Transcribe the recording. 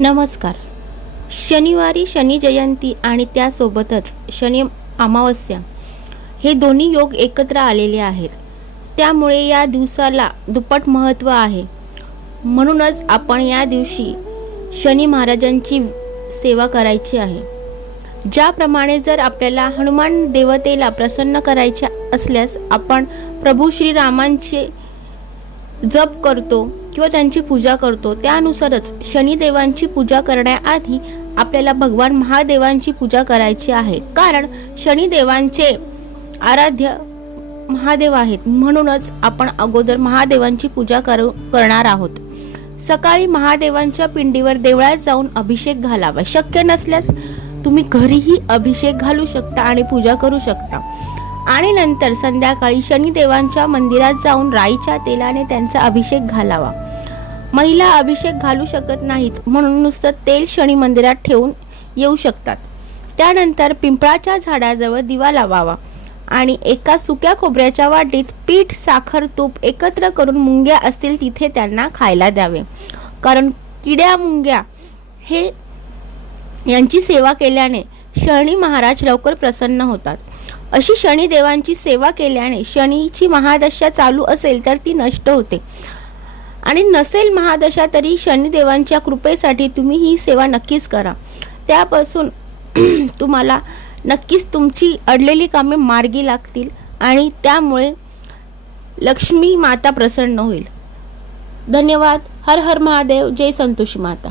नमस्कार. शनिवारी शनी जयंती आणि त्यासोबतच शनी अमावस्या हे दोन्ही योग एकत्र आलेले आहेत. त्यामुळे या दिवसाला दुप्पट महत्त्व आहे. म्हणूनच आपण या दिवशी शनी महाराजांची सेवा करायची आहे. ज्याप्रमाणे जर आपल्याला हनुमान देवतेला प्रसन्न करायचे असल्यास आपण प्रभू श्रीरामांचे जप करतो किंवा त्यांची पूजा करतो, त्यानुसारच शनिदेवांची पूजा करण्याआधी आपल्याला भगवान महादेवांची पूजा करायची आहे. कारण शनिदेवांचे आराध्य महादेव आहेत. म्हणूनच आपण अगोदर महादेवांची पूजा करणार आहोत. सकाळी महादेवांच्या पिंडीवर देवळात जाऊन अभिषेक घालावा. शक्य नसल्यास तुम्ही घरीही अभिषेक घालू शकता आणि पूजा करू शकता. आणि नंतर संध्याकाळी शनिदेवांच्या मंदिरात जाऊन राईच्या तेलाने त्यांचा अभिषेक घालावा. महिला अभिषेक घालू शकत नाहीत म्हणून नुसतं तेल शनी मंदिरात ठेवून येऊ शकतात. त्यानंतर पिंपळाच्या झाडाजवळ दिवा लावावा आणि एका सुक्या खोबऱ्याच्या वाटीत पीठ, साखर, तूप एकत्र करून मुंग्या असतील तिथे त्यांना खायला द्यावे. कारण किड्या मुंग्या हे यांची सेवा केल्याने शनी महाराज लवकर प्रसन्न होतात. अशी शनिदेवांची सेवा केल्याने शनीची महादशा चालू असेल तर ती नष्ट होते आणि नसेल महादशा तरी शनिदेवांच्या कृपेसाठी तुम्ही ही सेवा नक्कीच करा. त्यापासून तुम्हाला नक्कीच तुमची अडलेली कामे मार्गी लागतील आणि त्यामुळे लक्ष्मी माता प्रसन्न होईल. धन्यवाद. हर हर महादेव. जय संतोषी माता.